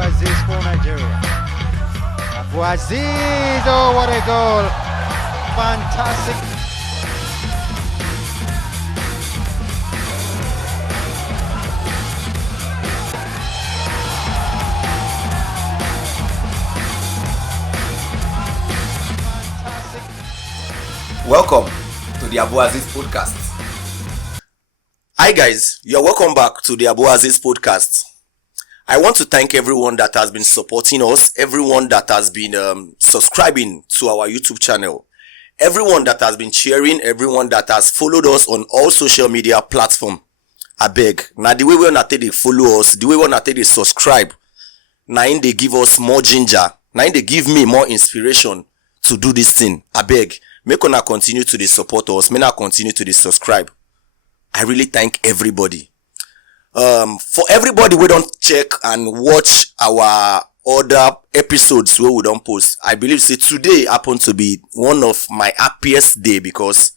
Azeez for Nigeria. For Azeez, oh what a goal! Fantastic. Welcome to the Azeez podcast. Hi guys, you're welcome back to the Azeez podcast. I want to thank everyone that has been supporting us, everyone that has been subscribing to our YouTube channel, everyone that has been sharing, everyone that has followed us on all social media platforms. I beg, now the way we want to they follow us, the way we want to they subscribe, now they give us more ginger, now they give me more inspiration to do this thing. I beg, make una continue to support us, make una continue to subscribe. I really thank everybody. For everybody we don't check and watch our other episodes where we don't post, I believe say today happened to be one of my happiest day because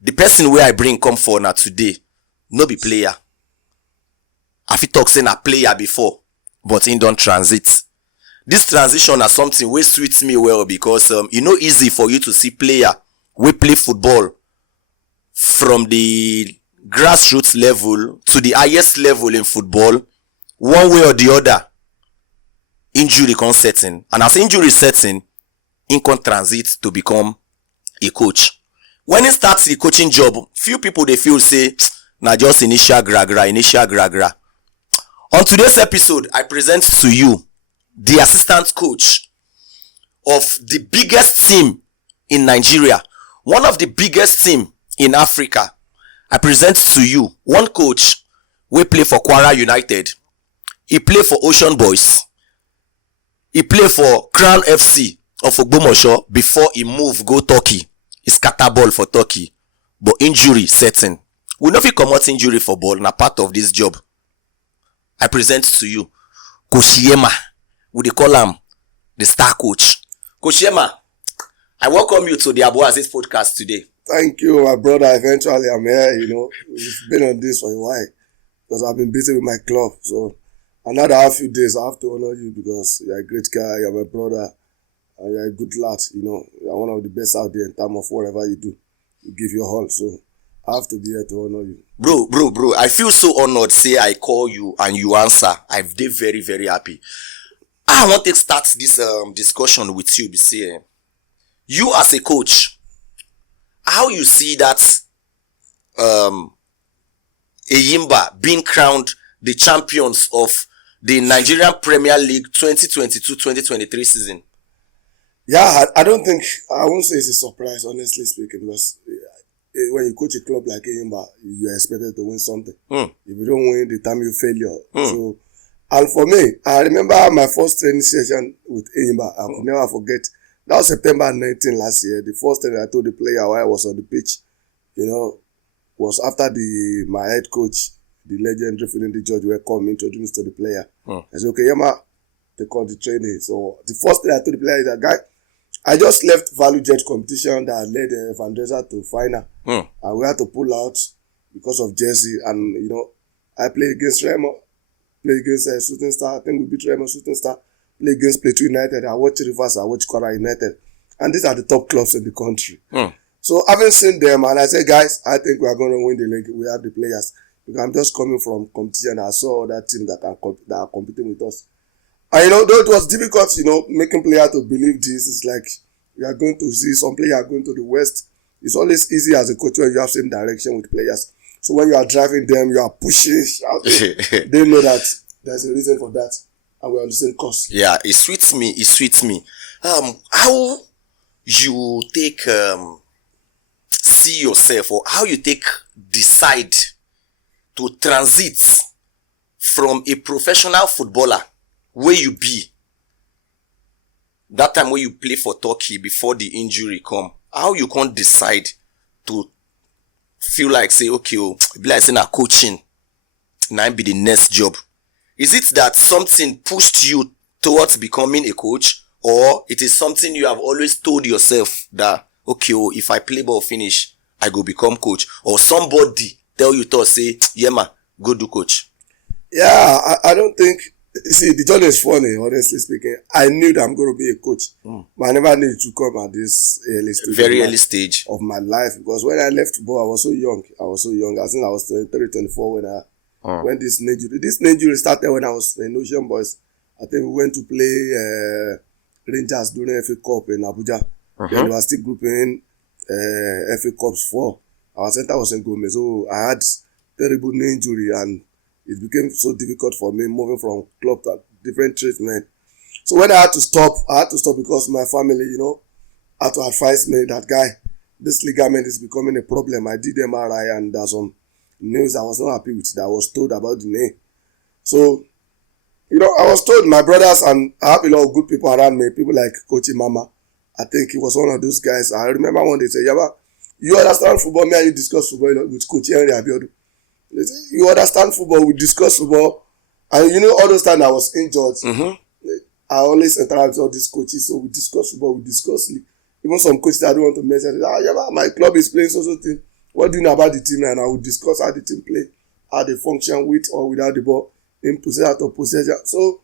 the person where I bring come for now today no be player. I fit talk saying a player before, but in don't transit. This transition is something wey sweets me well because e no easy for you to see player we play football from the grassroots level to the highest level in football, one way or the other, injury can set in. And as injury sets in can transit to become a coach. When he starts the coaching job, few people they feel say, na just initial gragra. On today's episode, I present to you the assistant coach of the biggest team in Nigeria, one of the biggest team in Africa. I present to you one coach we play for Kwara United. He play for Ocean Boys. He play for Crown FC of Ogbomoso before he move go Turkey. He scatter ball for Turkey, but injury setting. We know if he comot injury for ball, na part of this job. I present to you Coach Yema. We call him the star coach. Coach Yema, I welcome you to the Azeez podcast today. Thank you, my brother. Eventually, I'm here. We've been on this for a while because I've been busy with my club. So, another few days, I have to honor you because you're a great guy. You're my brother. And you're a good lad. You're one of the best out there in terms of whatever you do. You give your all. So, I have to be here to honor you. Bro. I feel so honored. Say I call you and you answer. I've been very, very happy. I want to start this discussion with you. Say, you as a coach, how you see that Enyimba being crowned the champions of the Nigerian Premier League 2022-2023 season? Yeah, I won't say it's a surprise, honestly speaking, because when you coach a club like Enyimba, you're expected to win something. If you don't win, the time you failure. So, and for me, I remember my first training session with Enyimba. I will never forget. That was September 19 last year. The first thing I told the player while I was on the pitch, was after my head coach, the legendary Finidi George, were come introduced to the player. I said, okay, Yema, they called the training. So the first thing I told the player is that, guy, I just left Value Jet competition that led Vandrezzer to final. And we had to pull out because of Jersey. And, I played against Remo, played against Shooting Star. I think we beat Remo, Shooting Star. Play against Plateau United, I watch Rivers, I watch Kwara United. And these are the top clubs in the country. So having seen them, and I said, guys, I think we are going to win the league. We have the players. Because I'm just coming from competition. I saw that team that are competing with us. And though it was difficult, making players to believe this. It's like you are going to see some players going to the west. It's always easy as a coach when you have same direction with players. So when you are driving them, you are pushing, shouting. They know that there's a reason for that. And we're on the same course. Yeah, it sweets me. How you take see yourself, or how you decide to transit from a professional footballer where you be that time where you play for Turkey before the injury come, how you can't decide to feel like say, okay, be like saying a coaching now be the next job? Is it that something pushed you towards becoming a coach, or it is something you have always told yourself that, okay, if I play ball finish, I go become coach, or somebody tell you to say, Yema, go do coach? Yeah, I don't think see, the journey is funny, honestly speaking. I knew that I'm going to be a coach, but I never knew it would come at this early stage. Very early stage of my life, because when I left football, I was so young. I think I was 23, 24 when this injury started when I was in Ocean Boys. I think we went to play Rangers during FA Cup in Abuja. Then we were still grouping FA Cups 4. Our center was in Gomez, so I had terrible knee injury, and it became so difficult for me moving from club to different treatment. So when I had to stop because my family, had to advise me that, guy, this ligament is becoming a problem. I did MRI, and there's some news I was not happy with that I was told about the knee. So, I was told, my brothers, and I have a lot of good people around me, people like Coach Mama. I think he was one of those guys. I remember one day he said, Yema, you understand football, me and you discuss football with Coach Henry Abiodun. You understand football, we discuss football, and all those times I was injured. I always interact with all these coaches, so we discuss football, we discuss league. Even some coaches I don't want to mention, my club is playing so thing. What do you know about the team? And I will discuss how the team play, how they function with or without the ball, in possession, out of possession. So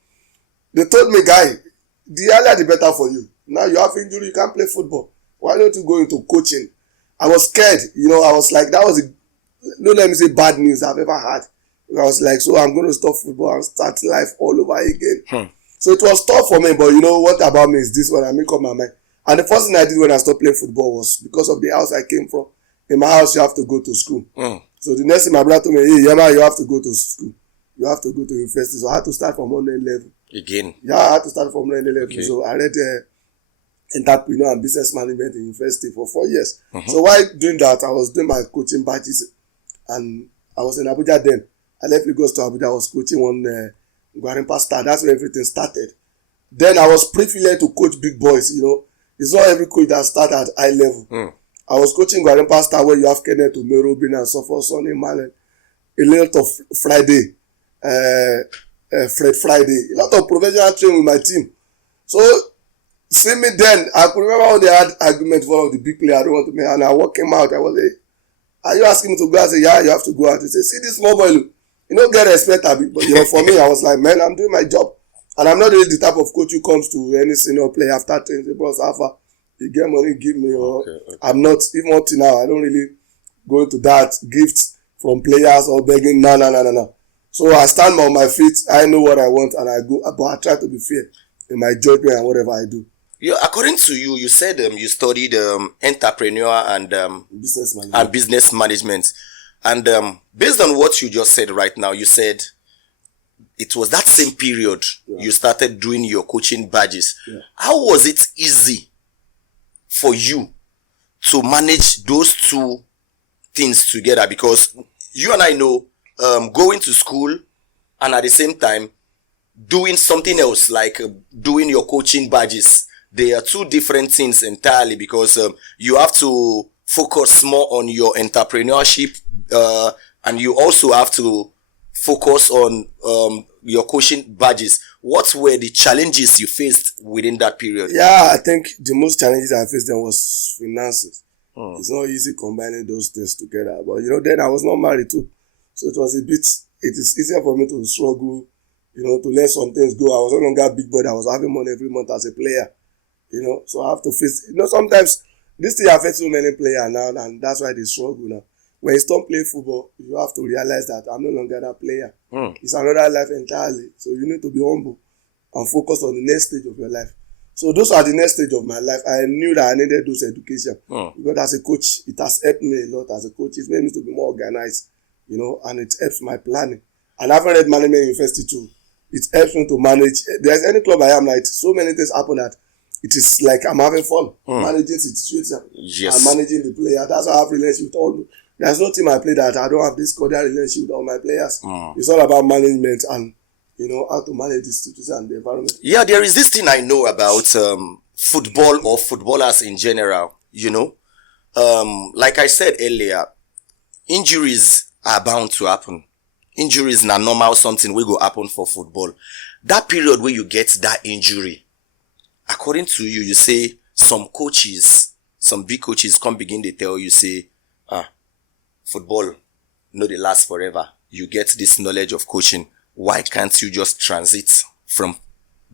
they told me, guy, the earlier the better for you. Now you have injury, you can't play football. Why don't you go into coaching? I was scared, I was like, that was don't let me say bad news I've ever had. I was like, so I'm going to stop football and start life all over again. So it was tough for me, but what about me is this when I make up my mind. And the first thing I did when I stopped playing football was because of the house I came from. In my house, you have to go to school. So the next thing my brother told me, hey, Yema, you have to go to school. You have to go to university. So I had to start from 100 level. again. Yeah, I had to start from 100 level. Okay. So I read entrepreneur and business management in university for 4 years. So while doing that, I was doing my coaching batches, and I was in Abuja then. I left Lagos to Abuja. I was coaching one Gwarimpa Star. That's where everything started. Then I was privileged to coach big boys. It's not every coach that started at high level. I was coaching Gwarimpa Star, where you have Kenneth Omero, Bin and Sofo, Sonny Malen, a lot of Friday, Fred Friday, a lot of professional training with my team. So see me then, I could remember when they had argument for one of the big players I don't want to make, and I walked him out. I was like, are you asking me to go? I said, yeah, you have to go out. He said, see this small boy, look, you don't get respect, but for me, I was like, man, I'm doing my job. And I'm not really the type of coach who comes to any senior player after training, say, bro, Alpha, you get money, give me, or okay. I'm not, even up to now, I don't really go into that, gifts from players or begging, no. So I stand on my feet, I know what I want, and I go, but I try to be fair in my judgment and whatever I do. According to you, you said you studied entrepreneur and business management. And based on what you just said right now, you said it was that same period you started doing your coaching badges. Yeah. How was it easy for you to manage those two things together? Because you and I know going to school and at the same time doing something else, like doing your coaching badges, they are two different things entirely, because you have to focus more on your entrepreneurship and you also have to focus on your coaching badges. What were the challenges you faced within that period? Yeah, I think the most challenges I faced then was finances. It's not easy combining those things together. But, then I was not married too. So it is easier for me to struggle, to let some things go. I was no longer big boy. I was having money every month as a player, So I have to face, sometimes this thing affects so many players now, and that's why they struggle now. When you stop playing football, you have to realize that I'm no longer that player. It's another life entirely. So you need to be humble and focus on the next stage of your life. So those are the next stage of my life. I knew that I needed those education. Because as a coach, it has helped me a lot as a coach. It made me to be more organized, and it helps my planning. And I've read management university too. It helps me to manage. There's any club I am, like, so many things happen that it is like I'm having fun. Managing situation. Yes. I'm managing the player. That's how I have relationship with all. There's no team I play that I don't have this cordial relationship with all my players. It's all about management and, how to manage the situation and the environment. Yeah, there is this thing I know about football or footballers in general, Like I said earlier, injuries are bound to happen. Injuries are normal, something will go happen for football. That period where you get that injury, according to you, you say some big coaches come begin to tell you, say, football, they last forever. You get this knowledge of coaching. Why can't you just transit from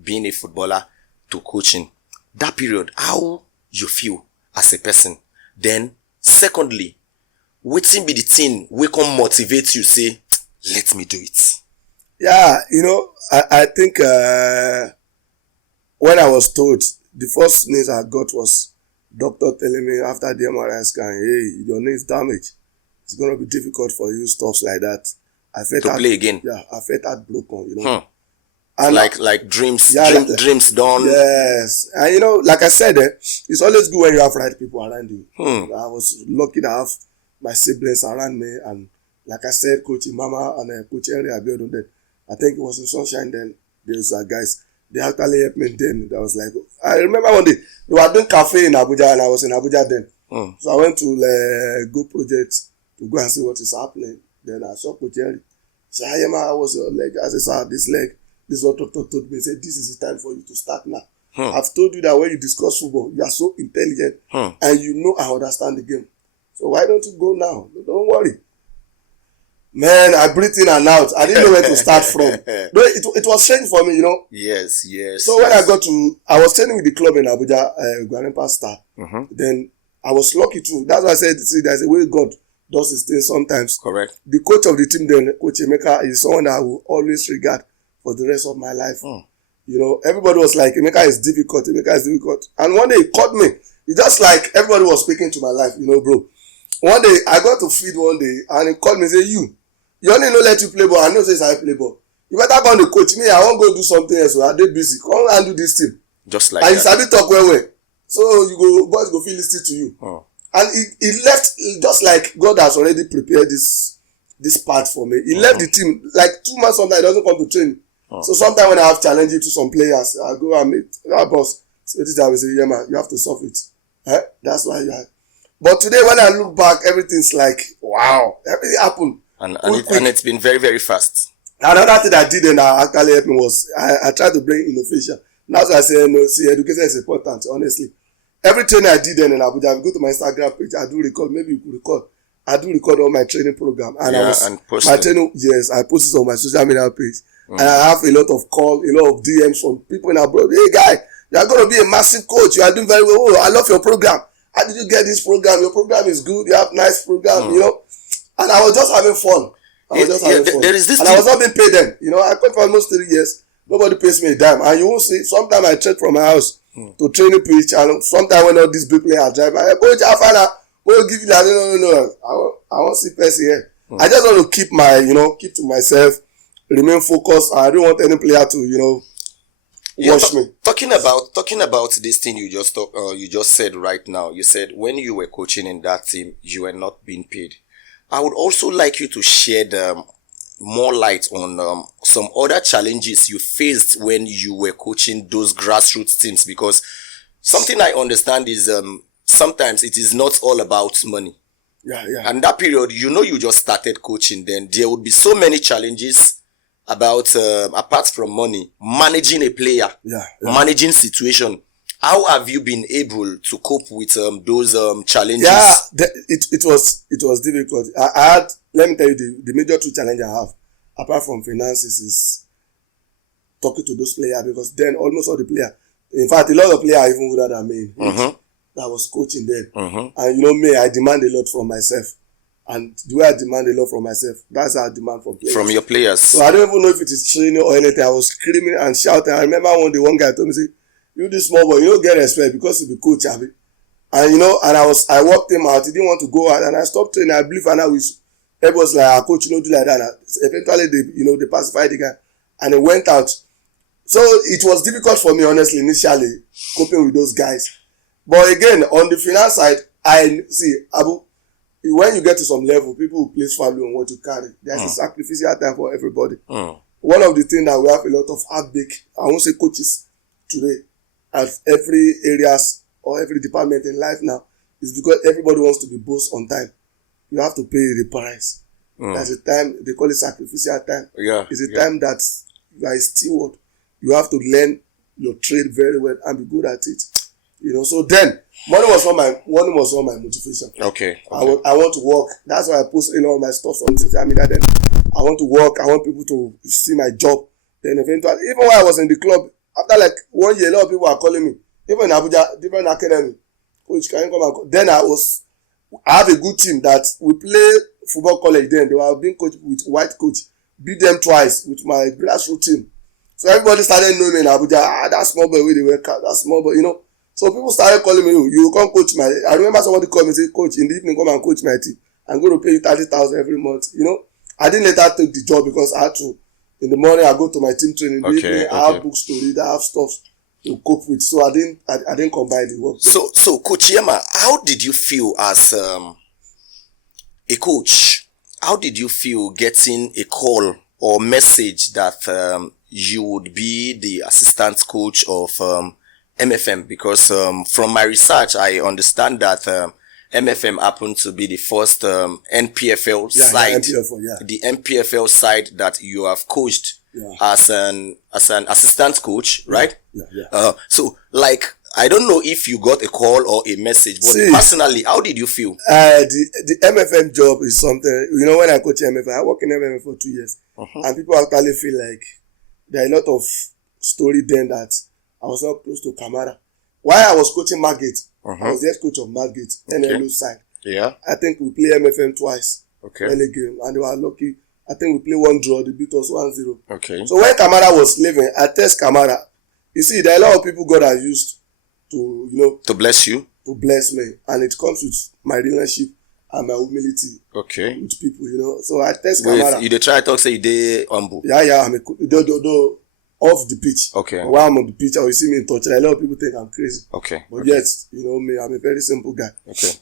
being a footballer to coaching. That period, how you feel as a person. Then, secondly, wetin be the thing wey come motivate you say, let me do it? Yeah, I think when I was told, the first news I got was doctor telling me after the MRI scan, hey, your knee is damaged. It's going to be difficult for you, stuff like that. I felt to play again. Yeah, I felt heartbroken, And like dreams, dreams done. Yes. And like I said, it's always good when you have right people around you. I was lucky to have my siblings around me, and like I said, Coach Mama and Coach Henry Abiodun then. I think it was in Sunshine then. Those guys, they actually helped me then. I was like, I remember one day, they were doing cafe in Abuja, and I was in Abuja then. So I went to Go Project to go and see what is happening. Then I saw Coach Henry. He said, Yema, how was your leg? I said, sir, this leg. This is what doctor told me. He said, this is the time for you to start now. I've told you that when you discuss football, you are so intelligent and you know I understand the game. So why don't you go now? Don't worry. Man, I breathed in and out. I didn't know where to start from. No, it was strange for me, Yes. So when I was training with the club in Abuja, Gwanempa Star. Then I was lucky too. That's why I said, see, there's a way God does his things sometimes. Correct. The coach of the team then, Coach Emeka, is someone that I will always regard for the rest of my life. Everybody was like, Emeka is difficult. And one day he called me. It's just like everybody was speaking to my life, bro. One day I got to feed one day and he called me and said, you only know let you play ball. I know says I play ball. You better go on the coach me. I won't go do something else. So I did busy. Come and do this thing. Just like and that. And you sabi talk well. So boys go feel listening to you. And he left just like God has already prepared this part for me. He left the team like 2 months sometimes. He doesn't come to train. So sometimes when I have challenges to some players, I go and meet our boss. So this I will say, Yema, you have to solve it. That's why you have. But today when I look back, everything's like, wow, everything happened. And it's been very, very fast. Another thing I did and actually helped me was I tried to bring innovation. That's why I say, education is important, honestly. Every training I did then in Abuja, I go to my Instagram page, I do record, maybe you could record. I do record all my training program. And my training, yes, I post it on my social media page. And I have a lot of calls, a lot of DMs from people in abroad. Hey guy, you are going to be a massive coach. You are doing very well. Oh, I love your program. How did you get this program? Your program is good. You have nice program, And I was just having fun. There is this and I was not being paid then. I come for almost 3 years. Nobody pays me a dime. And you won't see, sometimes I trek from my house to training pitch. And sometimes when all these big players drive, I go, we'll give you that. No. I won't see person here. I just want to keep keep to myself, remain focused. I don't want any player to, watch me. Talking about this thing you just said right now. You said when you were coaching in that team, you were not being paid. I would also like you to shed more light on some other challenges you faced when you were coaching those grassroots teams, because something I understand is sometimes it is not all about money. Yeah. And that period, you just started coaching, then there would be so many challenges about apart from money, managing a player, managing situation. How have you been able to cope with those challenges? Yeah, it was difficult. I had, let me tell you, the major two challenges I have, apart from finances, is talking to those players, because then almost all the players, in fact, a lot of players are even older than me. That was coaching then. And me, I demand a lot from myself. And the way I demand a lot from myself, that's how I demand from players. From your players. So I don't even know if it is training or anything. I was screaming and shouting. I remember one guy told me, say, you this small boy, you don't get respect because you be coach, Abi. And and I walked him out. He didn't want to go out, and I stopped training. I believe, and everybody was like, coach, do like that. And eventually, they pacified the guy, and he went out. So it was difficult for me, honestly, initially coping with those guys. But again, on the finance side, I see, Abu, when you get to some level, people will place value on what you carry. There's a sacrificial time for everybody. One of the things that we have a lot of heartbreak, I won't say coaches today, at every areas or every department in life now, is because everybody wants to be boss on time. You have to pay the price. There's a time, they call it sacrificial time. It's a time that you are a steward. You have to learn your trade very well and be good at it. So then money was not my motivation. Okay. I want to work. That's why I post a lot of my stuff on social media. Then I want to work. I want people to see my job. Then eventually, even when I was in the club, after like 1 year, a lot of people were calling me. Even in Abuja, different academy. Coach, can you come and coach? Then I have a good team that we play football college then. They were being coached with white coach. Beat them twice with my grassroots team. So everybody started knowing me in Abuja. That small boy, where they were, that small boy, So people started calling me, you come coach my, I remember somebody called me and said, coach, in the evening, come and coach my team. I'm going to pay you 30,000 every month. I didn't let her take the job because I had to, in the morning, I go to my team training. In the evening, I have books to read, I have stuff to cope with. So I didn't combine the work. So Coach Yema, how did you feel as a coach? How did you feel getting a call or message that you would be the assistant coach of MFM? Because from my research, I understand that MFM happened to be the first NPFL side, the NPFL side that you have coached as an assistant coach, right? So, I don't know if you got a call or a message, but personally, how did you feel? The MFM job is something, when I coach MFM, I work in MFM for 2 years, and people actually feel like there are a lot of story then that I was not close to Kamara. While I was coaching Magate, I was the head coach of Magate, NLO side. Yeah. I think we play MFM twice. Early game, and they were lucky. I think we play 1 draw, they beat us 1-0. Okay. So when Kamara was leaving, I test Kamara. You see, there are a lot of people God has used to, to bless you. To bless me. And it comes with my relationship and my humility. Okay. With people, So I test Kamara. You try to talk, say you dey humble. Yeah, I'm off the pitch. Okay. But while I'm on the pitch, I will see me in touch. And a lot of people think I'm crazy. Okay. But yet, me, I'm a very simple guy. Okay.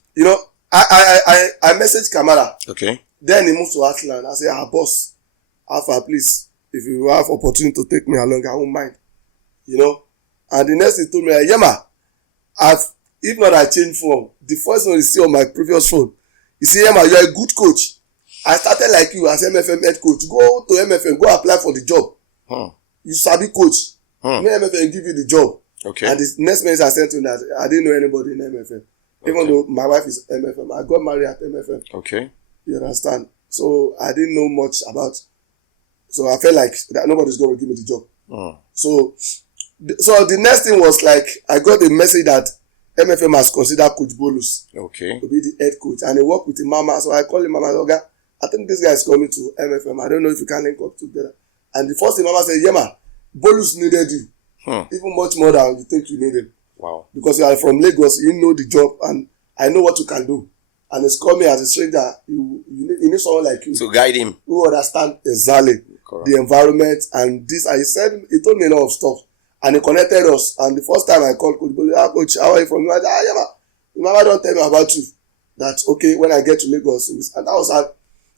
I messaged Kamara. Okay. Then he moved to Atlant. I said, boss, Alpha, please, if you have opportunity to take me along, I won't mind. And the next he told me, Yema, if not I change phone, the first one you see on my previous phone, he said, Yema, you're a good coach. I started like you as MFM head coach. Go to MFM, go apply for the job. You sabi coach. May MFM give you the job. Okay. And the next message I sent to him that I didn't know anybody in MFM. Even though my wife is MFM. I got married at MFM. Okay. You understand? So I didn't know much about. So I felt like that nobody's going to give me the job. So the next thing was like I got a message that MFM has considered Coach Bolus to be the head coach, and he worked with him, Mama. So I called him, Mama. Oga, I think this guy is coming to MFM. I don't know if you can link up together. And the first thing Mama said, Yema, Bolus needed you, even much more than you think you needed. Wow. Because you are from Lagos, you know the job, and I know what you can do. And he's coming as a stranger. You need someone like you. So guide him. Who understand exactly the environment and this. And he told me a lot of stuff. And he connected us. And the first time I called Coach, Coach, how are you from? I said, Yema, Mama don't tell me about you. That, okay, when I get to Lagos. And that was hard.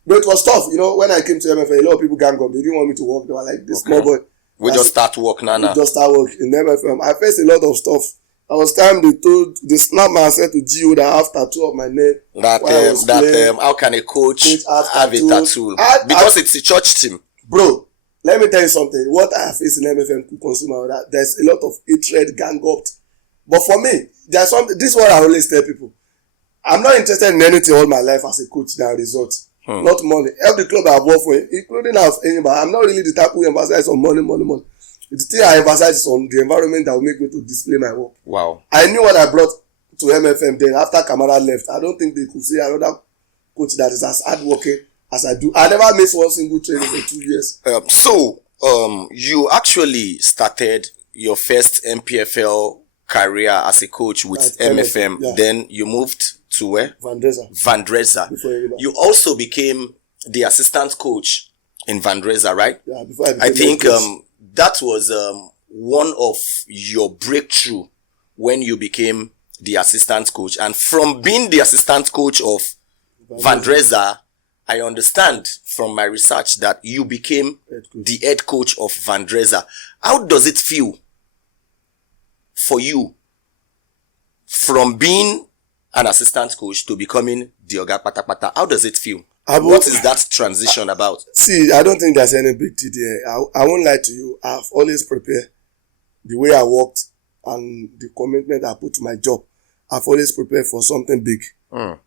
But it was tough. When I came to MFA, a lot of people gang up. They didn't want me to work. They were like, this small boy. We just start work, Nana. We just start work in MFM. I faced a lot of stuff. I was time they snapped my said to Gio that I have tattoo of my name. How can a coach have a tattoo? Because it's a church team. Bro, let me tell you something. What I have faced in MFM could consumer, that there's a lot of hatred, gang up. But for me, there's something. This is what I always tell people. I'm not interested in anything all my life as a coach than results. Not money. Every club I've worked for, including as Enyimba, I'm not really the type who emphasize on money. The thing I emphasize is on the environment that will make me to display my work. Wow. I knew what I brought to MFM then. After Kamara left, I don't think they could see another coach that is as hardworking as I do. I never missed one single training for 2 years. So you actually started your first NPFL career as a coach with MFM. Yeah. Then you moved to where? Vandrezzer. You also became the assistant coach in Vandrezzer, right? Yeah, before I think that was one of your breakthrough when you became the assistant coach. And from being the assistant coach of Vandrezzer, I understand from my research that you became the head coach of Vandrezzer. How does it feel for you from being an assistant coach to becoming the Oga Patapata? How does it feel? What is that transition about? See, I don't think there's any big deal there. I won't lie to you. I've always prepared the way I worked and the commitment I put to my job. I've always prepared for something big. And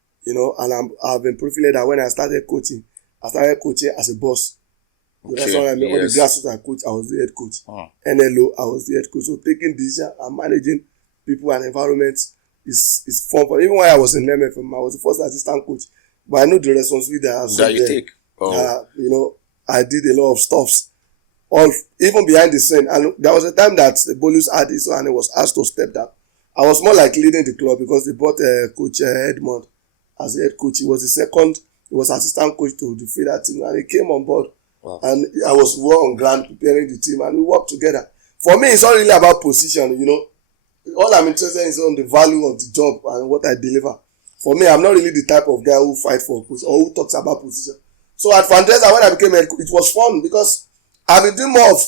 I've been privileged that when I started coaching as a boss. That's what I mean. All the grassroots I coach, I was the head coach. NLO, I was the head coach. So taking decision and managing people and environment is fun. But even when I was in NPFL, I was the first assistant coach. But I know the responsibility that you take. I did a lot of stuffs. Even behind the scene. And there was a time that the Bolus had this and he was asked to step down. I was more like leading the club because they brought Coach Edmond as the head coach. He was the second. He was assistant coach to the feeder team, and he came on board. Wow. And I was well on ground preparing the team, and we worked together. For me, it's not really about position, All I'm interested in is on the value of the job and what I deliver. For me, I'm not really the type of guy who fight for a position or who talks about position. So at Vandrezzer, when I became head coach, it was fun because I've been doing more of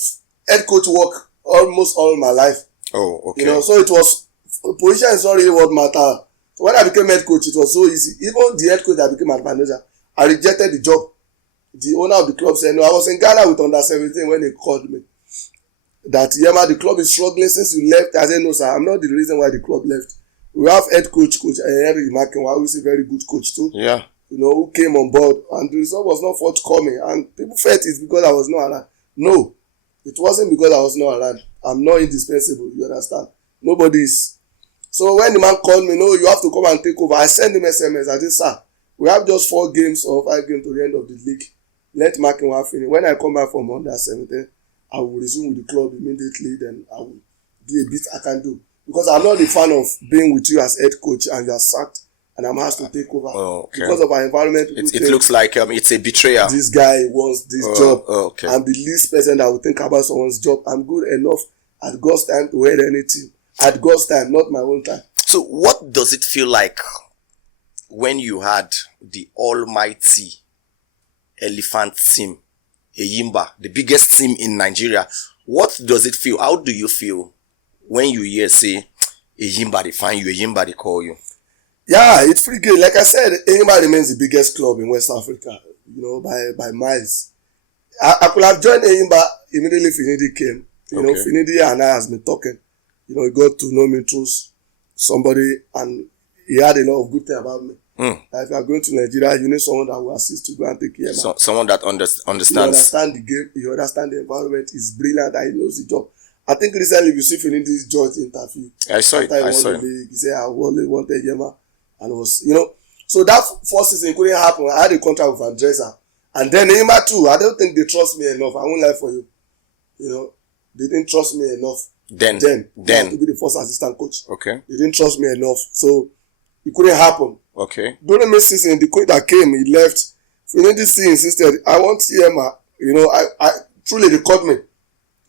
head coach work almost all my life. Oh, okay. So it was, position is not really what mattered. So when I became head coach, it was so easy. Even the head coach that became at Vandrezzer, I rejected the job. The owner of the club said, no, I was in Ghana with under 17 when they called me. That, Yema, the club is struggling since you left. I said, no, sir, I'm not the reason why the club left. We have head coach, Henry Makinwa, who is a very good coach too. Yeah. Who came on board, and the result was not forthcoming. And people felt it's because I was not around. No, it wasn't because I was not around. I'm not indispensable, you understand? Nobody is. So when the man called me, no, you have to come and take over. I sent him SMS. I said, sir, we have just 4 games or 5 games to the end of the league. Let Makinwa finish. When I come back from under 17, I will resume with the club immediately. Then I will do a bit I can do. Because I'm not a fan of being with you as head coach and you are sacked and I'm asked to take over. Oh, okay. Because of our environment. It looks like it's a betrayal. This guy wants this job. Okay. I'm the least person that will think about someone's job. I'm good enough at God's time to head anything. At God's time, not my own time. So what does it feel like when you had the almighty elephant team, Enyimba, the biggest team in Nigeria? What does it feel? How do you feel when you hear say Enyimba they find you, Enyimba they call you? Yeah, it's pretty good. Like I said, Enyimba remains the biggest club in West Africa, by miles. I could have joined Enyimba immediately Finidi came. Finidi and I has been talking. He got to know me through somebody and he had a lot of good things about me. If you are going to Nigeria, you need someone that will assist to go and take care of someone that understands. You understand the game, you understand the environment, he's brilliant, and he knows the job. I think recently you see Finidi George interview. I saw it. He said, I only wanted Yema. And was, so that first season couldn't happen. I had a contract with Vandrezzer. And then Yema too, I don't think they trust me enough. I won't lie for you. They didn't trust me enough. Then to be the first assistant coach. Okay. They didn't trust me enough. So it couldn't happen. Okay. During the season, the coach that came, he left. Finidi insisted, I want Yema. I truly they called me.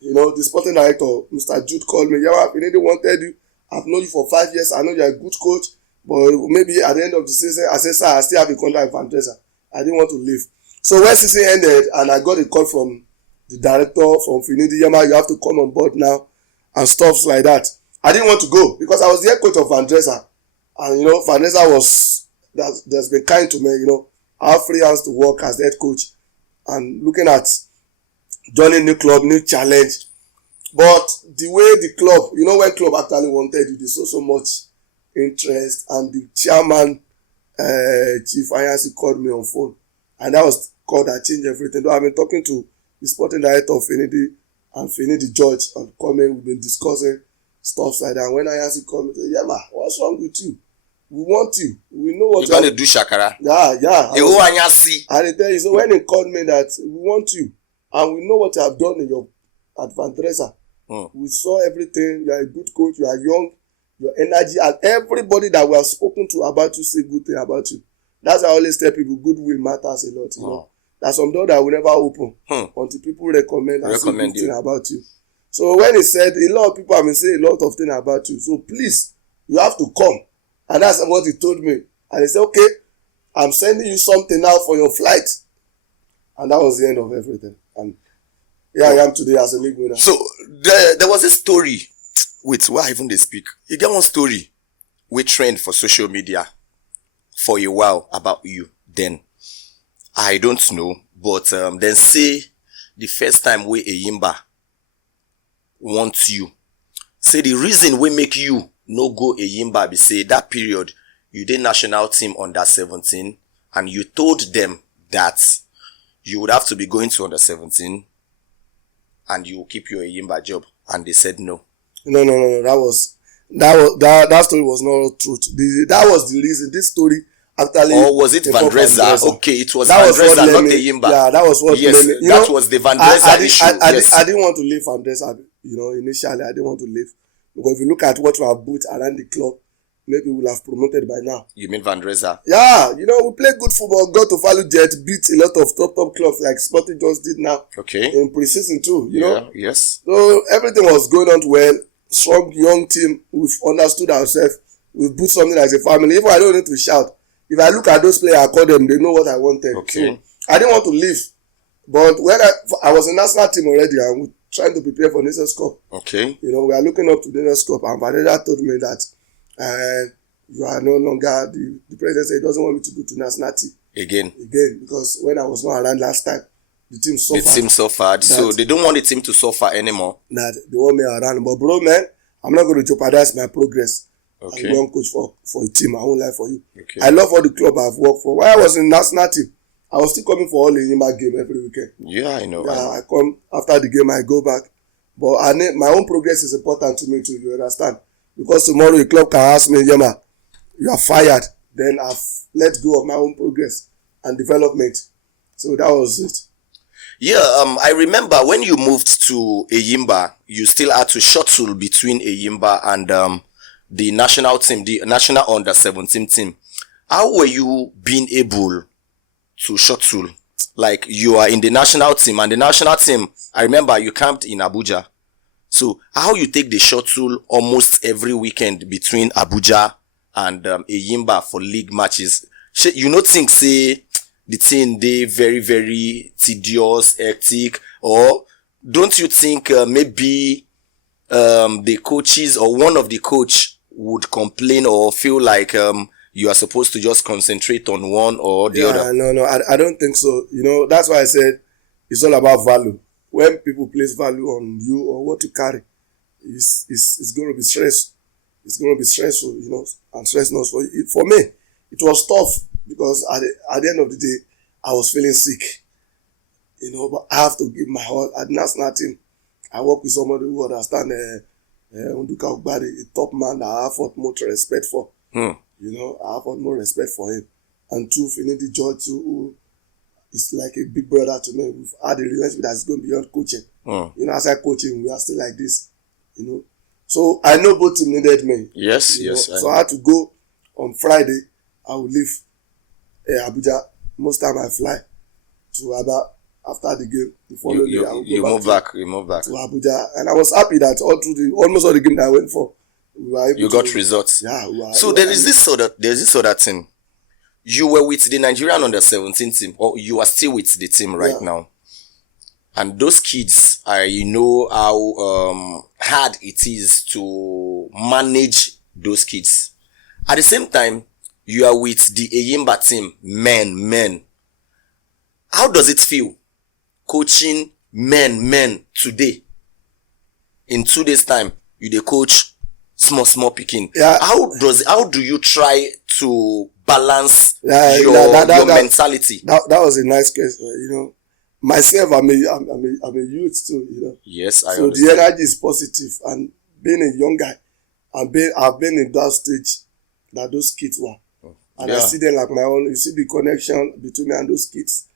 The sporting director, Mr. Jude, called me. Yema, Finidi wanted you. I've known you for 5 years. I know you're a good coach. But maybe at the end of the season, I said, sir, I still have a contract with Vandrezzer. I didn't want to leave. So when season ended, and I got a call from the director, from Finidi, Yema, you have to come on board now, and stuff like that. I didn't want to go because I was the head coach of Vandrezzer. And, Vandrezzer there's been kind to me, I have free hands to work as the head coach and looking at joining new club, new challenge. But the way the club, when club actually wanted you, there's so much interest, and the chairman, Chief Ayansi, called me on phone. And that was called that changed everything. Though I've been talking to the sporting director of Finidi and Finidi George and coming, we've been discussing stuff like that. And when Ayansi called me, he said, Yema, what's wrong with you? We want you. We know what you're going to do, Shakara. Yeah. And I tell you, so when he called me that we want you, and we know what you have done at Vandrezzer. We saw everything. You are a good coach. You are young. Your energy, and everybody that we have spoken to about you say good thing about you. That's why I always tell people goodwill matters a lot. There's some door that will never open until people recommend and say good thing about you. So when he said, a lot of people have been saying a lot of things about you. So please, you have to come. And that's what he told me. And he said, okay, I'm sending you something now for your flight. And that was the end of everything. And here I am today as a league winner. So there was a story with where even they speak. You get one story we trend for social media for a while about you. Then I don't know, but then say the first time we Enyimba wants you. Say the reason we make you no go Enyimba be say that period you did national team under 17 and you told them that you would have to be going to under 17 and you keep your Enyimba job. And they said no. No. That story was not truth. That was the reason. This story actually. Or was it Vandrezzer? Okay, it was that Vandrezzer, not Enyimba. Yeah, that was what. Yes, that was the Vandrezzer issue. I didn't want to leave Vandrezzer. Initially I didn't want to leave because if you look at what we have built around the club, maybe we'll have promoted by now. You mean Vandrezzer? Yeah, we played good football, got to Value Jet, beat a lot of top clubs like Sporting just did now. Okay. In pre-season too, you know. Yes. So everything was going on well. Strong young team. We've understood ourselves. We've built something as a family. Even I don't need to shout. If I look at those players, I call them, they know what I wanted. Okay. So I didn't want to leave. But when I was in national team already and we're trying to prepare for Nations Cup. Okay. We are looking up to the Nations Cup, and Vandrezzer told me that you are no longer, the president said he doesn't want me to go to national team. Again, because when I was not around last time, the team suffered. So they don't want the team to suffer anymore. That they want me around. But bro, man, I'm not going to jeopardize my progress as a young coach for a team. I won't lie for you. Okay. I love all the club I've worked for. When I was in national team, I was still coming for all the Yema game every weekend. Yeah, I know. I come after the game, I go back. But my own progress is important to me too, you understand? Because tomorrow the club can ask me, Yema, you are fired. Then I've let go of my own progress and development. So that was it. Yeah, I remember when you moved to Enyimba, you still had to shuttle between Enyimba and the national team, the national under 17 team. How were you being able to shuttle? Like you are in the national team, and the national team, I remember you camped in Abuja. So how you take the shuttle almost every weekend between Abuja and Enyimba for league matches? You know, think say the thing they very, very tedious, hectic, or don't you think maybe the coaches or one of the coach would complain or feel like you are supposed to just concentrate on one or the other? No, I don't think so. That's why I said it's all about value. When people place value on you or what you carry, it's going to be stress. It's going to be stressful, and stressful for you. For me, it was tough because at the end of the day, I was feeling sick. But I have to give my all. At national team, I work with somebody who understands Nduka Ugbade, a top man that I have utmost respect for. I have utmost respect for him. And two, Finidi George, who is like a big brother to me. We've had a relationship that's going beyond coaching. Aside coaching, we are still like this. So I know both teams needed me. Yes. So I had to go on Friday. I will leave Abuja. Most time I fly to Aba after the game. The following day, I will you move back to Abuja, and I was happy that almost all the game that I went for, we were able got results. Yeah. So there's this other thing. You were with the Nigerian under 17 team, or you are still with the team right now. And those kids, I know how hard it is to manage those kids. At the same time, you are with the Enyimba team, men. How does it feel coaching men today? In 2 days' time, you dey coach small picking. Yeah. How do you try to balance your mentality? That was a nice question. Myself, I'm a youth too. Yes, I so understand. The energy is positive, and being a young guy, I've been in that stage that those kids were. And I see them like my own. You see the connection between me and those kids.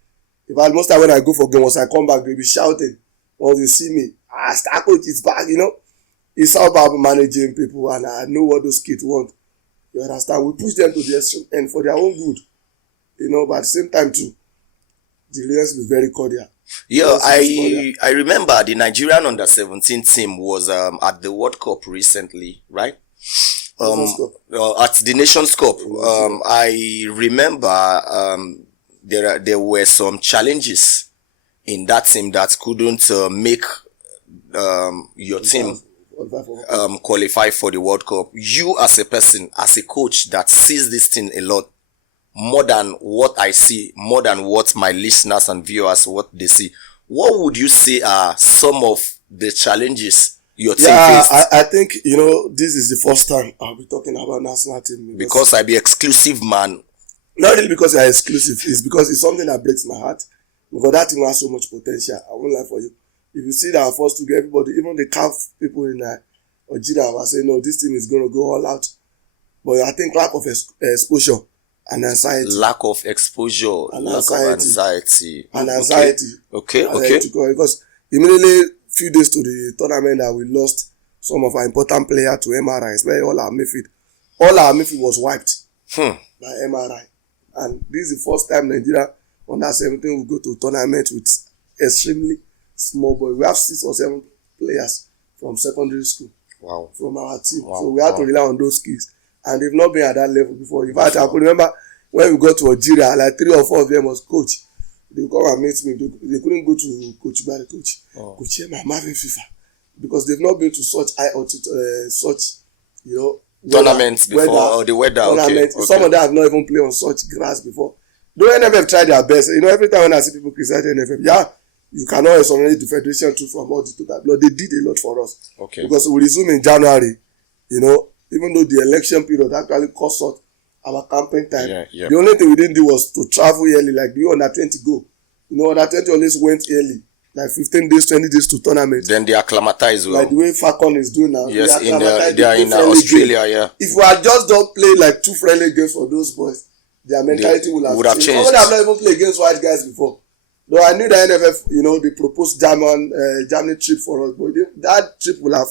Most time when I go for game, once I come back, they'll be shouting. Once they see me, Star Coach is back, It's all about managing people, and I know what those kids want. You understand? We push them to the extreme end for their own good. But at the same time too, the relationship is very cordial. Yeah, I remember the Nigerian under 17 team was at the World Cup recently, right? At the Nations Cup. I remember there were some challenges in that team that couldn't make your team qualify for the World Cup. You as a person, as a coach that sees this thing a lot, more than what I see, more than what my listeners and viewers, what they see, what would you say are some of the challenges your team faced? I think, this is the first time I'll be talking about national team. Because I be exclusive man. Not really because you're exclusive. It's because it's something that breaks my heart. Because that team has so much potential. I won't lie for you. If you see that first to get everybody, even the camp people in Nigeria were saying, no, this team is going to go all out. But I think lack of exposure and anxiety. Lack of exposure, and lack of anxiety. And anxiety. Okay. Because immediately, few days to the tournament, that we lost some of our important players to MRI, especially all our midfield. All our midfield was wiped by MRI. And this is the first time Nigeria under 17 will go to a tournament with extremely small boys. We have 6 or 7 players from secondary school. Wow. From our team. Wow. So we have to rely on those skills. And they've not been at that level before. In fact, I could remember when we got to Algeria, like 3 or 4 of them was coach. They would come and meet me. They couldn't go to Coach Ugbade, Coach Yema, I'm having FIFA. Because they've not been to such high altitude, such, tournaments before, or the weather. Okay. Some of them have not even played on such grass before. Though NFF tried their best. Every time when I see people criticize NFF, you cannot exonerate the federation too from all the total blood. They did a lot for us. Okay. Because we resume in January, even though the election period actually cost us our campaign time. Yeah. The only thing we didn't do was to travel early, like the under 20 go. Under 20 always went early, like 15 days, 20 days to tournament. Then they acclimatize well. Like the way Falcon is doing now. Yes, they are in Australia, yeah. If we had just don't play like 2 friendly games for those boys, their mentality would have changed. Some of them have not even played against white guys before. Though I knew the NFF, they proposed Germany trip for us, but that trip will have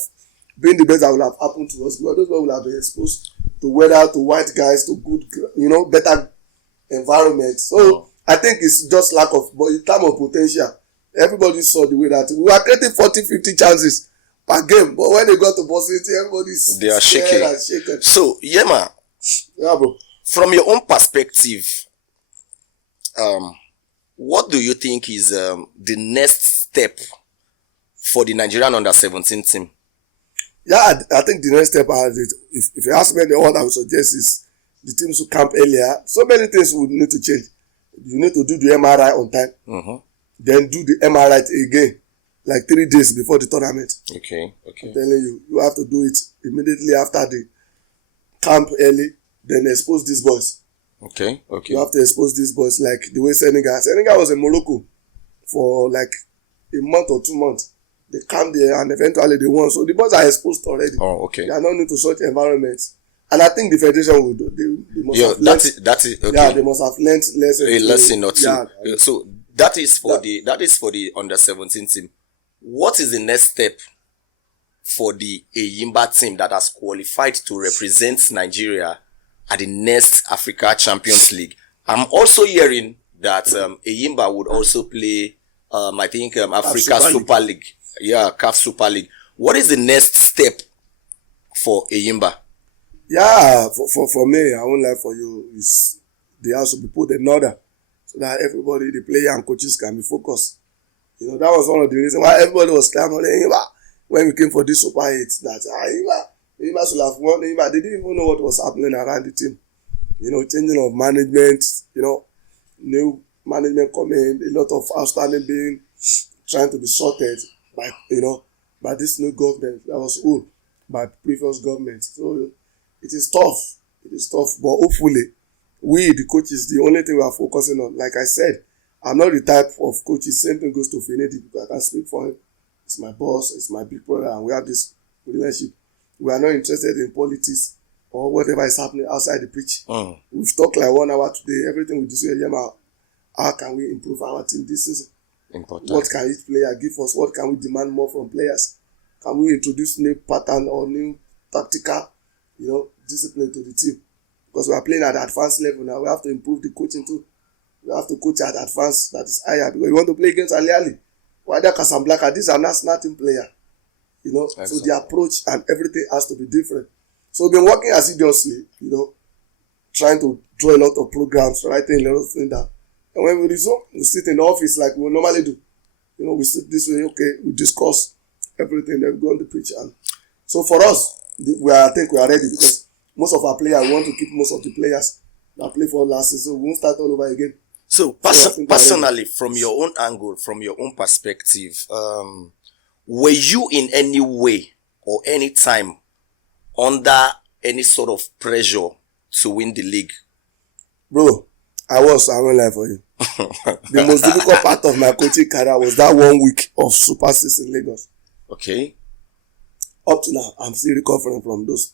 been the best that will have happened to us. Because those guys will have been exposed to weather, to white guys, to good, better environment. So I think it's just lack of, but in terms of potential, everybody saw the way that we were creating 40, 50 chances per game. But when they got to Boston, everybody's they are shaking. So, Yema, bro. From your own perspective, what do you think is the next step for the Nigerian under-17 team? Yeah, I think the next step, if you ask me, the one I would suggest is the teams who camp earlier. So many things would need to change. You need to do the MRI on time. Then do the MRI again, like 3 days before the tournament. Okay. I'm telling you have to do it immediately after the camp early, then expose these boys. Okay. You have to expose these boys like the way Senegal was in Morocco for like a month or 2 months. They camped there and eventually they won. So the boys are exposed already. Oh, okay. They are not new to such environments. And I think the federation will do. They must have that is okay. Yeah, they must have learned a lesson or two. Yeah. So that is for the under-17 team. What is the next step for the Enyimba team that has qualified to represent Nigeria at the next Africa Champions League? I'm also hearing that Enyimba would also play, I think, Africa Super League. Yeah, CAF Super League. What is the next step for Enyimba? Yeah, for me, I won't lie for you, is they have to be put in order so that everybody, the player and coaches, can be focused. That was one of the reasons why everybody was clamoring Enyimba when we came for this Super 8. That Enyimba should have won. Enyimba, they didn't even know what was happening around the team. Changing of management, new management coming, a lot of outstanding being trying to be sorted by this new government that was old by previous government. So it is tough, but hopefully we, the coaches, the only thing we are focusing on, like I said, I'm not the type of coaches, same thing goes to Finidi, because I can speak for him. It's my boss, it's my big brother, and we have this relationship. We are not interested in politics or whatever is happening outside the pitch. We've talked like 1 hour today, everything we do here, Yema, how can we improve our team this season? Important. What can each player give us? What can we demand more from players? Can we introduce new pattern or new tactical, discipline to the team? Because we are playing at advanced level now. We have to improve the coaching too. We have to coach at advanced, that is higher, because we want to play against Ali. Whether Casablanca, these are national team player. So the approach and everything has to be different. So we've been working assiduously, trying to draw a lot of programs, writing a lot of things down. And when we resume, we sit in the office like we normally do. We sit this way, okay, we discuss everything, then we go on the pitch. And so for us, I think we are ready, because most of our players, we want to keep most of the players that play for last season, so we won't start all over again. So personally, from your own angle, from your own perspective, were you in any way or any time under any sort of pressure to win the league? Bro, I won't lie for you. The most difficult part of my coaching career was that 1 week of Super 6 in Lagos. Okay. Up to now, I'm still recovering from those.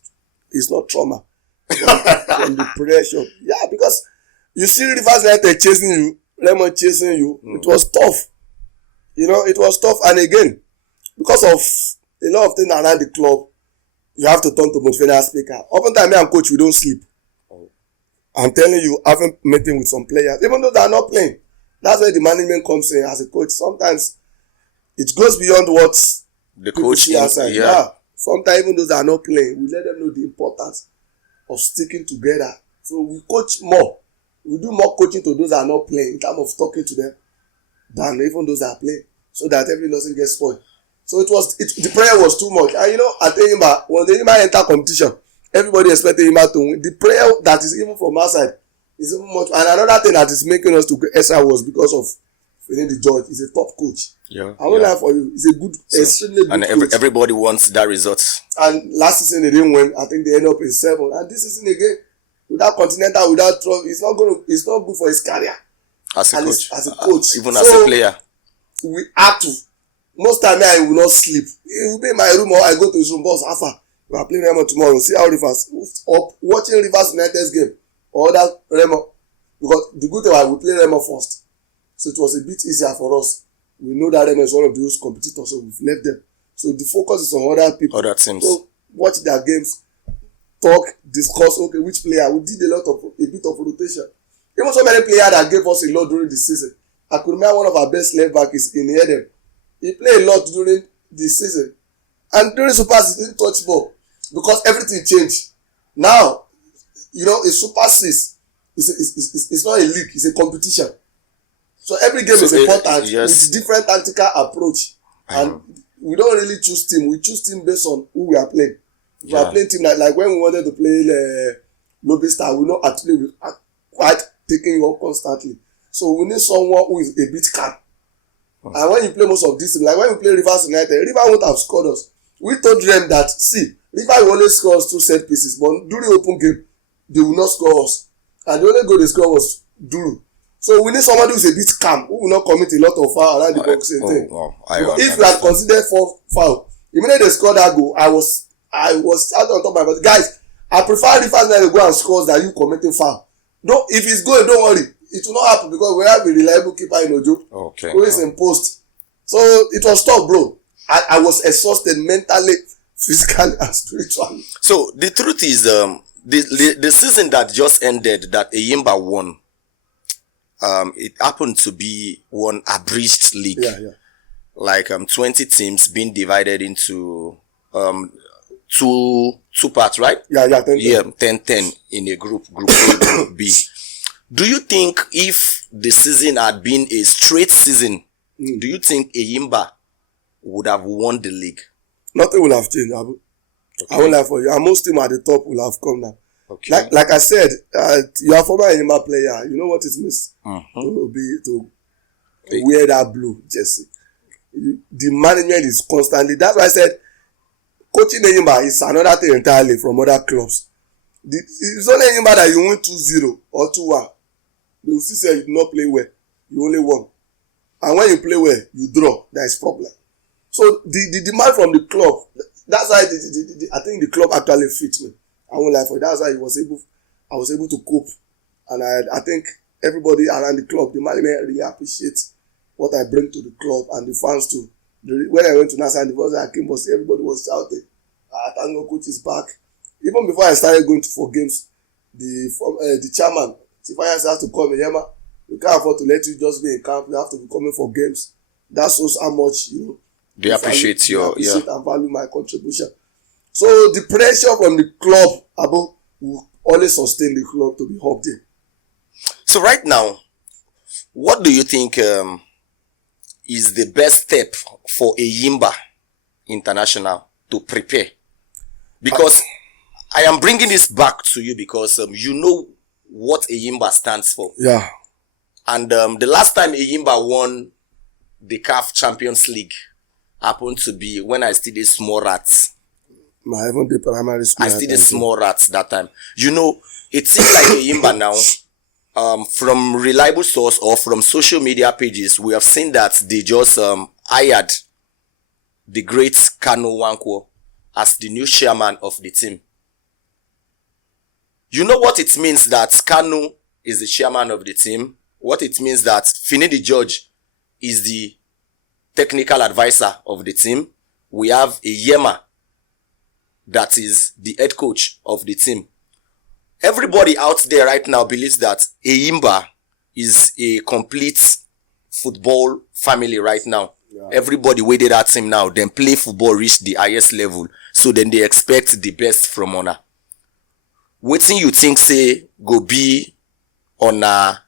It's not trauma. From the pressure. Yeah, because you see Rivers United chasing you, Lemon chasing you. It was tough. You know, it was tough. And again, because of a lot of things around the club, you have to turn to motivational speaker. Oftentimes, me and coach, we don't sleep. I'm telling you, having meeting with some players, even though they are not playing. That's where the management comes in as a coach. Sometimes it goes beyond what the coach see outside. Yeah. Sometimes even those that are not playing, we let them know the importance of sticking together. So we coach more. We do more coaching to those that are not playing in terms of talking to them than even those that are playing, so that everything doesn't get spoiled. So the prayer was too much. And you know, at Enyimba, when the Enyimba enter competition, everybody expected Enyimba to win. The prayer that is even from outside is even much. And another thing that is making us to go extra was because of Finidi George. He's a top coach. Yeah. I won't lie for you. He's a good, extremely good coach. Everybody wants that result. And last season they didn't win. I think they ended up in 7. And this season again, without Continental, without trophy, it's not good for his career. As a coach. As a coach. Even as a player. We have to. Most time I will not sleep. He will be in my room or I go to his room. Boss, Alpha, we are playing Remo tomorrow. See how Rivers up watching Rivers United's game or that Remo, because the good thing was we play Remo first, so it was a bit easier for us. We know that Remo is one of those competitors, so we've left them. So the focus is on other people. Other teams. So watch their games, talk, discuss. Okay, which player? We did a bit of rotation. Even so many players that gave us a lot during the season. I could remember one of our best left back is in Eden. He played a lot during the season. And during Super 6, he didn't touch ball. Because everything changed. Now, you know, a Super 6 it's not a league, it's a competition. So every game is important with different tactical approach. And we don't really choose team. We choose team based on who we are playing. If we are playing team like when we wanted to play Lobby Star, we know actually we are quite taking you up constantly. So we need someone who is a bit calm. And when you play most of this, like when we play Rivers United, River won't have scored us. We told them that, see, River will only score us 2 set pieces, but during open game, they will not score us. And the only goal they scored was Duru. So we need somebody who is a bit calm, who will not commit a lot of foul around the box. If we had considered 4 foul, immediately they scored that goal, I was out on top of my body. Guys, I prefer Rivers United to go and score than you committing foul. No, if it's going, don't worry. It will not happen because we have a reliable keeper in Ojo. Okay. Who is in post. So it was tough, bro. I was exhausted mentally, physically, and spiritually. So the truth is, the season that just ended, that Enyimba won, it happened to be one abridged league. Yeah. Like 20 teams being divided into two parts, right? Yeah, 10 in a group A, group B. Do you think if the season had been a straight season, do you think Enyimba would have won the league? Nothing will have changed, Abu. Okay. I won't lie for you. And most teams at the top will have come now. Okay. Like I said, you are a former Enyimba player. You know what it means to wear that blue jersey. The management is constantly. That's why I said coaching Enyimba is another thing entirely from other clubs. It's only Enyimba that you win 2-0 or 2-1. They will still say you do not play well. You only won. And when you play well, you draw. There is problem. So the demand from the club, that's why I think the club actually fit me. I won't lie for you. That's why I was able to cope. And I think everybody around the club, the management really appreciates what I bring to the club and the fans too. When I went to Nassau, the first time I came, everybody was shouting, thank God coach is back. Even before I started going for games, the chairman, Sifayas has to call me, Yema, we can't afford to let you just be in camp. You have to be coming for games. That shows how much, they appreciate and value my contribution. So the pressure from the club will always sustain the club to be up there. So right now, what do you think is the best step for Enyimba International to prepare? Because I am bringing this back to you because you know what Enyimba stands for. Yeah. And the last time Enyimba won the CAF Champions League happened to be when I still did small rats. Even the primary school. I still did small rats that time. You know, it seems like Enyimba now, from reliable source or from social media pages, we have seen that they just hired the great Kanu Nwankwo as the new chairman of the team. You know what it means that Kanu is the chairman of the team? What it means that Finidi George is the technical advisor of the team. We have a Yema that is the head coach of the team. Everybody out there right now believes that Enyimba is a complete football family right now. Yeah. Everybody waited that team now. Then play football, reach the highest level. So then they expect the best from honor. Waiting you think say go be on a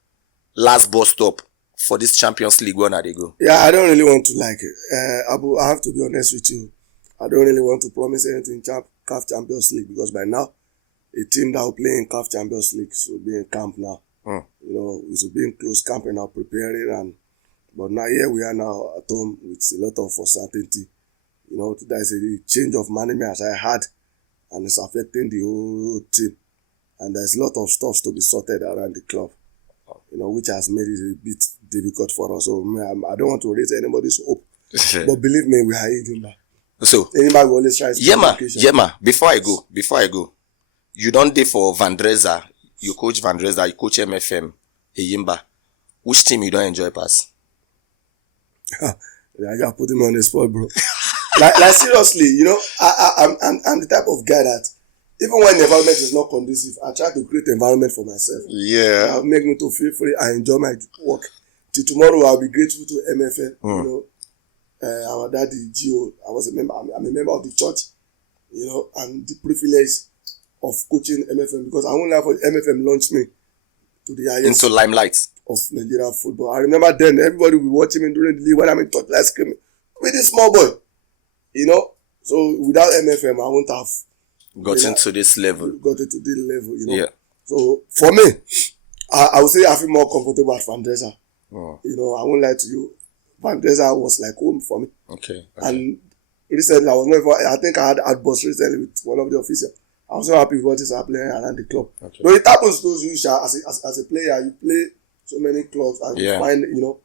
last bus stop for this Champions League? Where they go? Yeah, I don't really want to Abu, I have to be honest with you. I don't really want to promise anything CAF Champions League because by now a team that will play in CAF Champions League should be in camp now. You know, we should be in close camp and now preparing but now here we are now at home with a lot of uncertainty. You know, there's a change of management as I had and it's affecting the whole team. And there's a lot of stuff to be sorted around the club, you know, which has made it a bit difficult for us. So I don't want to raise anybody's hope, but believe me, we are Enyimba. So Enyimba will always try to Yema, before I go, you don't do for Vandrezzer, you coach Vandrezzer, you coach MFM, Enyimba. Which team you don't enjoy pass? I gotta put him on the spot, bro. like seriously, you know, I'm the type of guy that even when the environment is not conducive, I try to create environment for myself. Yeah. I'll make me to feel free. I enjoy my work. Till tomorrow, I'll be grateful to MFL. You know, our daddy Gio. I'm a member of the church. You know, and the privilege of coaching MFM because I won't lie for MFM launched me to the highest into limelight of Nigerian football. I remember then everybody would watch me during the league when I'm in touch, like screaming with this small boy. You know, so without MFM, I won't have gotten to this level. You know. Yeah. So for me, I would say I feel more comfortable at Vandrezzer. You know, I won't lie to you. Vandrezzer was like home for me. Okay. And recently, I think I had outburst recently with one of the officials. I was so happy with what is happening around the club. Okay. But it happens to you, as a player, you play so many clubs and you find, you know,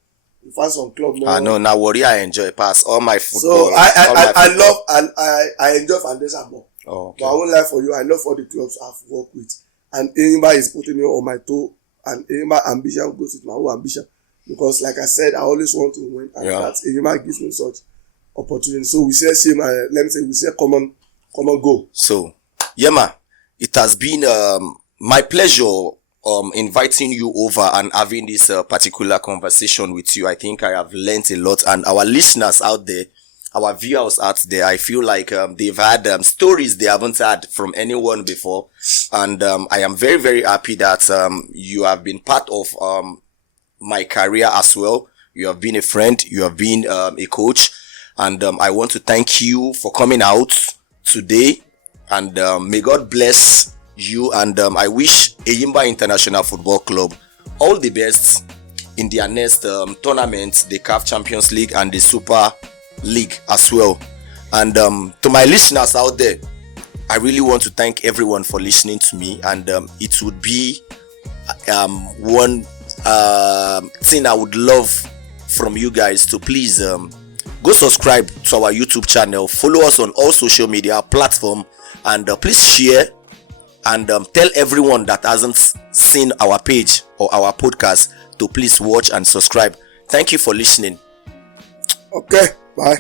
you find some club. I know now. What I enjoy pass all my football. So I enjoy Vandrezzer more. Oh, okay. But I won't lie for you. I love all the clubs I've worked with, and Enyimba is putting me on my toe, and Enyimba ambition goes with my own ambition because, like I said, I always want to win, and that Enyimba gives me such opportunity. So we share same. Let me say we share common goal. So, Yema, it has been my pleasure inviting you over and having this particular conversation with you. I think I have learned a lot, and our listeners out there, our viewers out there, I feel like they've had stories they haven't had from anyone before, and I am very, very happy that you have been part of my career as well. You have been a friend, you have been a coach, and I want to thank you for coming out today, and may God bless you, and I wish Enyimba International Football Club all the best in their next tournament, the CAF Champions League and the Super League as well. And to my listeners out there, I really want to thank everyone for listening to me, and it would be one thing I would love from you guys to please go subscribe to our YouTube channel, follow us on all social media platforms, and please share and tell everyone that hasn't seen our page or our podcast to please watch and subscribe. Thank you for listening. Okay, bye.